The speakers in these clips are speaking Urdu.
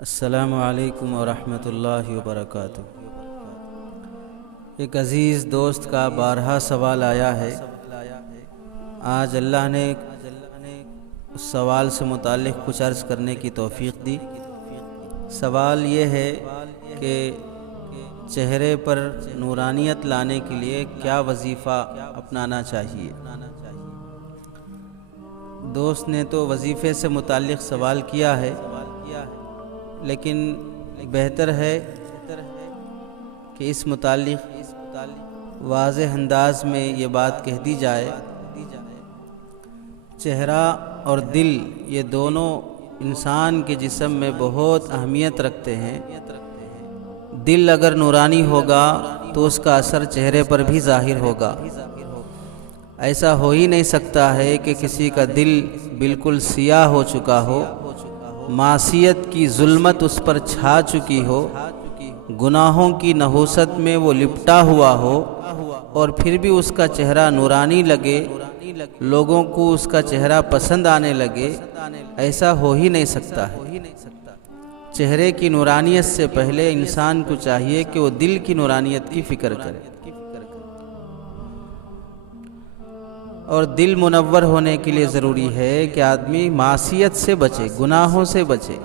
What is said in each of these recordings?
السلام علیکم ورحمۃ اللہ وبرکاتہ۔ ایک عزیز دوست کا بارہا سوال آیا ہے۔ آج اللہ نے اس سوال سے متعلق کچھ عرض کرنے کی توفیق دی۔ سوال یہ ہے کہ چہرے پر نورانیت لانے کے لیے کیا وظیفہ اپنانا چاہیے۔ دوست نے تو وظیفے سے متعلق سوال کیا ہے، لیکن بہتر ہے کہ اس متعلق واضح انداز میں یہ بات کہہ دی جائے۔ چہرہ اور دل یہ دونوں انسان کے جسم میں بہت اہمیت رکھتے ہیں۔ دل اگر نورانی ہوگا تو اس کا اثر چہرے پر بھی ظاہر ہوگا۔ ایسا ہو ہی نہیں سکتا ہے کہ کسی کا دل بالکل سیاہ ہو چکا ہو، معصیت کی ظلمت اس پر چھا چکی ہو، گناہوں کی نحوست میں وہ لپٹا ہوا ہو، اور پھر بھی اس کا چہرہ نورانی لگے، لوگوں کو اس کا چہرہ پسند آنے لگے۔ ایسا ہو ہی نہیں سکتا ہے۔ چہرے کی نورانیت سے پہلے انسان کو چاہیے کہ وہ دل کی نورانیت کی فکر کرے، اور دل منور ہونے کے لیے ضروری ہے کہ آدمی معصیت سے بچے، گناہوں سے بچے۔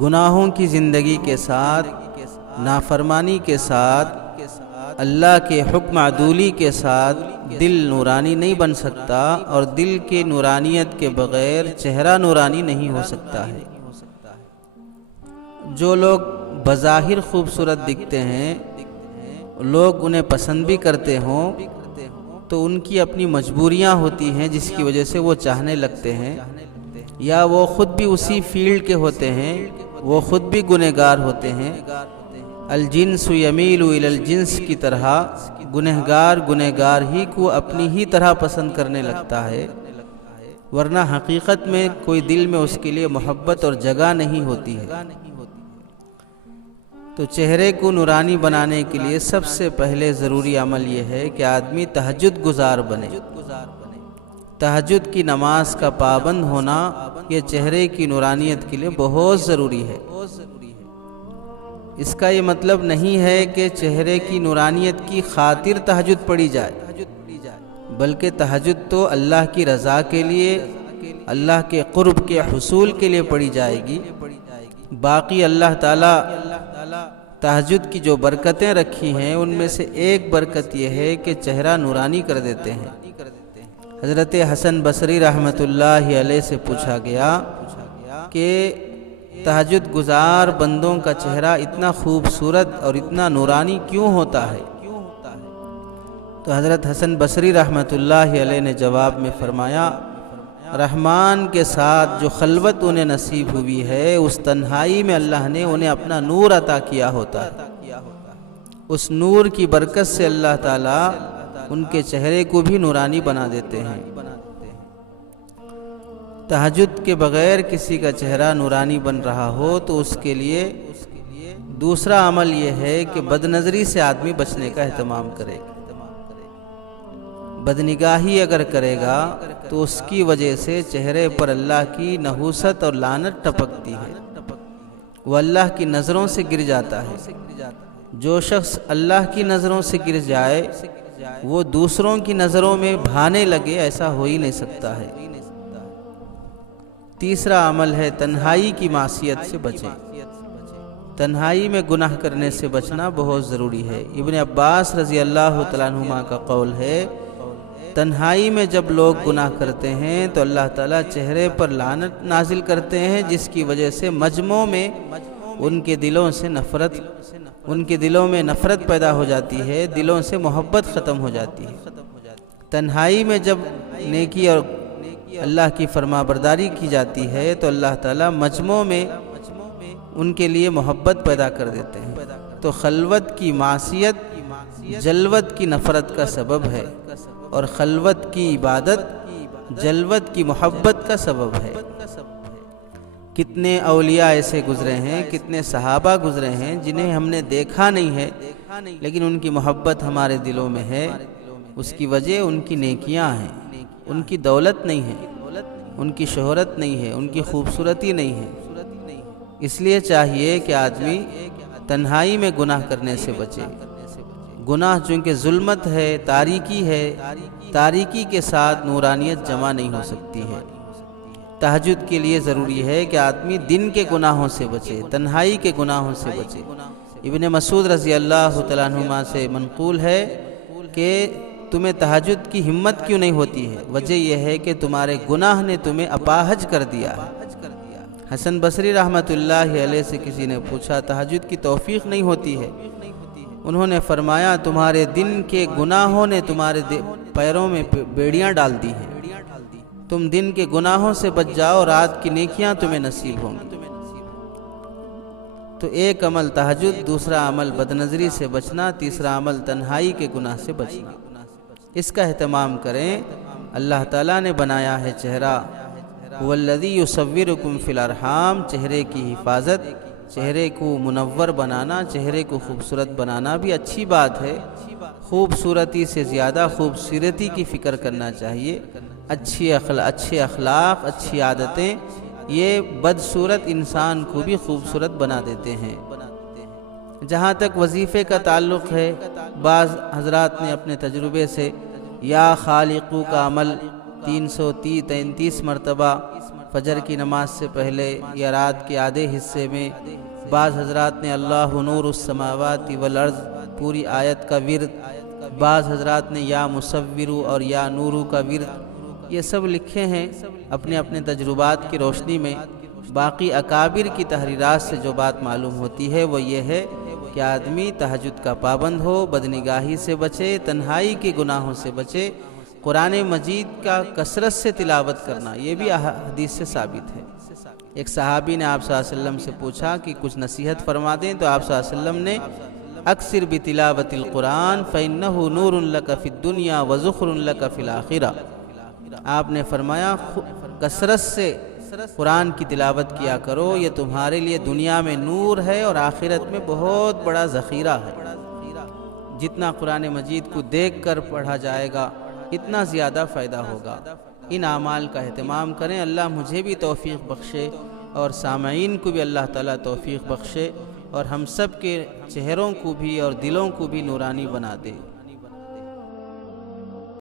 گناہوں کی زندگی کے ساتھ، نافرمانی کے ساتھ، اللہ کے حکم عدولی کے ساتھ دل نورانی نہیں بن سکتا، اور دل کے نورانیت کے بغیر چہرہ نورانی نہیں ہو سکتا ہے۔ جو لوگ بظاہر خوبصورت دکھتے ہیں، لوگ انہیں پسند بھی کرتے ہوں، تو ان کی اپنی مجبوریاں ہوتی ہیں جس کی وجہ سے وہ چاہنے لگتے ہیں، یا وہ خود بھی اسی فیلڈ کے ہوتے ہیں، وہ خود بھی گنہگار ہوتے ہیں۔ الجنس یمیل الی الجنس کی طرح گنہگار ہی کو اپنی ہی طرح پسند کرنے لگتا ہے، ورنہ حقیقت میں کوئی دل میں اس کے لیے محبت اور جگہ نہیں ہوتی ہے۔ تو چہرے کو نورانی بنانے کے لیے سب سے پہلے ضروری عمل یہ ہے کہ آدمی تہجد گزار بنے۔ تہجد کی نماز کا پابند ہونا یہ چہرے کی نورانیت کے لیے بہت ضروری ہے۔ اس کا یہ مطلب نہیں ہے کہ چہرے کی نورانیت کی خاطر تہجد پڑھی جائے، بلکہ تہجد تو اللہ کی رضا کے لیے، اللہ کے قرب کے حصول کے لیے پڑھی جائے گی۔ باقی اللہ تعالیٰ تہجد کی جو برکتیں رکھی ہیں ان میں سے ایک برکت یہ ہے کہ چہرہ نورانی کر دیتے ہیں۔ حضرت حسن بصری رحمۃ اللہ علیہ سے پوچھا گیا کہ تہجد گزار بندوں کا چہرہ اتنا خوبصورت اور اتنا نورانی کیوں ہوتا ہے؟ تو حضرت حسن بصری رحمۃ اللہ علیہ نے جواب میں فرمایا، رحمان کے ساتھ جو خلوت انہیں نصیب ہوئی ہے، اس تنہائی میں اللہ نے انہیں اپنا نور عطا کیا ہوتا ہے۔ اس نور کی برکت سے اللہ تعالیٰ ان کے چہرے کو بھی نورانی بنا دیتے ہیں۔ تہجد کے بغیر کسی کا چہرہ نورانی بن رہا ہو تو اس کے لیے دوسرا عمل یہ ہے کہ بد نظری سے آدمی بچنے کا اہتمام کرے۔ بدنگاہی اگر کرے گا تو اس کی وجہ سے چہرے پر اللہ کی نحوست اور لعنت ٹپکتی ہے، وہ اللہ کی نظروں سے گر جاتا ہے۔ جو شخص اللہ کی نظروں سے گر جائے وہ دوسروں کی نظروں میں بھانے لگے، ایسا ہو ہی نہیں سکتا ہے۔ تیسرا عمل ہے تنہائی کی معصیت سے بچیں۔ تنہائی میں گناہ کرنے سے بچنا بہت ضروری ہے۔ ابن عباس رضی اللہ تعالیٰ عنہما کا قول ہے، تنہائی میں جب لوگ گناہ کرتے ہیں تو اللہ تعالیٰ چہرے پر لعنت نازل کرتے ہیں، جس کی وجہ سے مجموع میں ان کے دلوں میں نفرت پیدا ہو جاتی ہے، دلوں سے محبت ختم ہو جاتی ہے۔ تنہائی میں جب نیکی اور اللہ کی فرما برداری کی جاتی ہے تو اللہ تعالیٰ مجموع میں ان کے لیے محبت پیدا کر دیتے ہیں۔ تو خلوت کی معصیت جلوت کی نفرت کا سبب ہے، اور خلوت کی عبادت جلوت کی محبت کا سبب ہے۔ کتنے اولیاء ایسے گزرے ہیں، کتنے صحابہ گزرے ہیں جنہیں ہم نے دیکھا نہیں ہے، لیکن ان کی محبت ہمارے دلوں میں ہے۔ اس کی وجہ ان کی نیکیاں ہیں، ان کی دولت نہیں ہے، ان کی شہرت نہیں ہے، ان کی خوبصورتی نہیں ہے، اس لیے چاہیے کہ آدمی تنہائی میں گناہ کرنے سے بچے۔ گناہ چونکہ ظلمت ہے، تاریکی کے ساتھ نورانیت جمع نہیں ہو سکتی ہے۔ تہجد کے لیے ضروری ہے کہ آدمی دن کے گناہوں سے بچے، تنہائی کے گناہوں سے بچے۔ ابن مسعود رضی اللہ تعالیٰ عنہما سے منقول ہے کہ تمہیں تہجد کی ہمت کیوں نہیں ہوتی ہے؟ وجہ یہ ہے کہ تمہارے گناہ نے تمہیں اپاہج کر دیا ہے۔ حسن بصری رحمۃ اللہ علیہ سے کسی نے پوچھا تہجد کی توفیق نہیں ہوتی ہے؟ انہوں نے فرمایا تمہارے دن کے گناہوں نے تمہارے پیروں میں بیڑیاں ڈال دی ہیں، تم دن کے گناہوں سے بچ جاؤ، رات کی نیکیاں تمہیں نصیب ہوں گی۔ تو ایک عمل تہجد، دوسرا عمل بدنظری سے بچنا، تیسرا عمل تنہائی کے گناہ سے بچنا۔ اس کا اہتمام کریں۔ اللہ تعالیٰ نے بنایا ہے چہرہ، والذی یصورکم فی الارحام، چہرے کی حفاظت، چہرے کو منور بنانا، چہرے کو خوبصورت بنانا بھی اچھی بات ہے۔ خوبصورتی سے زیادہ خوبصورتی کی فکر کرنا چاہیے۔ اچھے اخلاق، اچھی عادتیں یہ بدصورت انسان کو بھی خوبصورت بنا دیتے ہیں۔ جہاں تک وظیفے کا تعلق ہے، بعض حضرات نے اپنے تجربے سے یا خالقو کا عمل 333 مرتبہ فجر کی نماز سے پہلے یا رات کے آدھے حصے میں، بعض حضرات نے اللہ نور السماوات والارض پوری آیت کا ورد، بعض حضرات نے یا مصورو اور یا نورو کا ورد، یہ سب لکھے ہیں اپنے اپنے تجربات کی روشنی میں۔ باقی اکابر کی تحریرات سے جو بات معلوم ہوتی ہے وہ یہ ہے کہ آدمی تہجد کا پابند ہو، بدنگاہی سے بچے، تنہائی کے گناہوں سے بچے، قرآن مجید کا کثرت سے تلاوت کرنا، یہ بھی حدیث سے ثابت ہے۔ ایک صحابی نے آپ صلی اللہ علیہ وسلم سے پوچھا کہ کچھ نصیحت فرما دیں، تو آپ صلی اللہ علیہ وسلم نے اکثر بتلاوت القرآن فإنہ نور لک فی الدنیا وذخر لک فی الآخرہ، آپ نے فرمایا کثرت سے قرآن کی تلاوت کیا کرو، یہ تمہارے لیے دنیا میں نور ہے اور آخرت میں بہت بڑا ذخیرہ ہے۔ جتنا قرآن مجید کو دیکھ کر پڑھا جائے گا اتنا زیادہ فائدہ ہوگا۔ ان اعمال کا اہتمام کریں۔ اللہ مجھے بھی توفیق بخشے اور سامعین کو بھی اللہ تعالیٰ توفیق بخشے، اور ہم سب کے چہروں کو بھی اور دلوں کو بھی نورانی بنا دے۔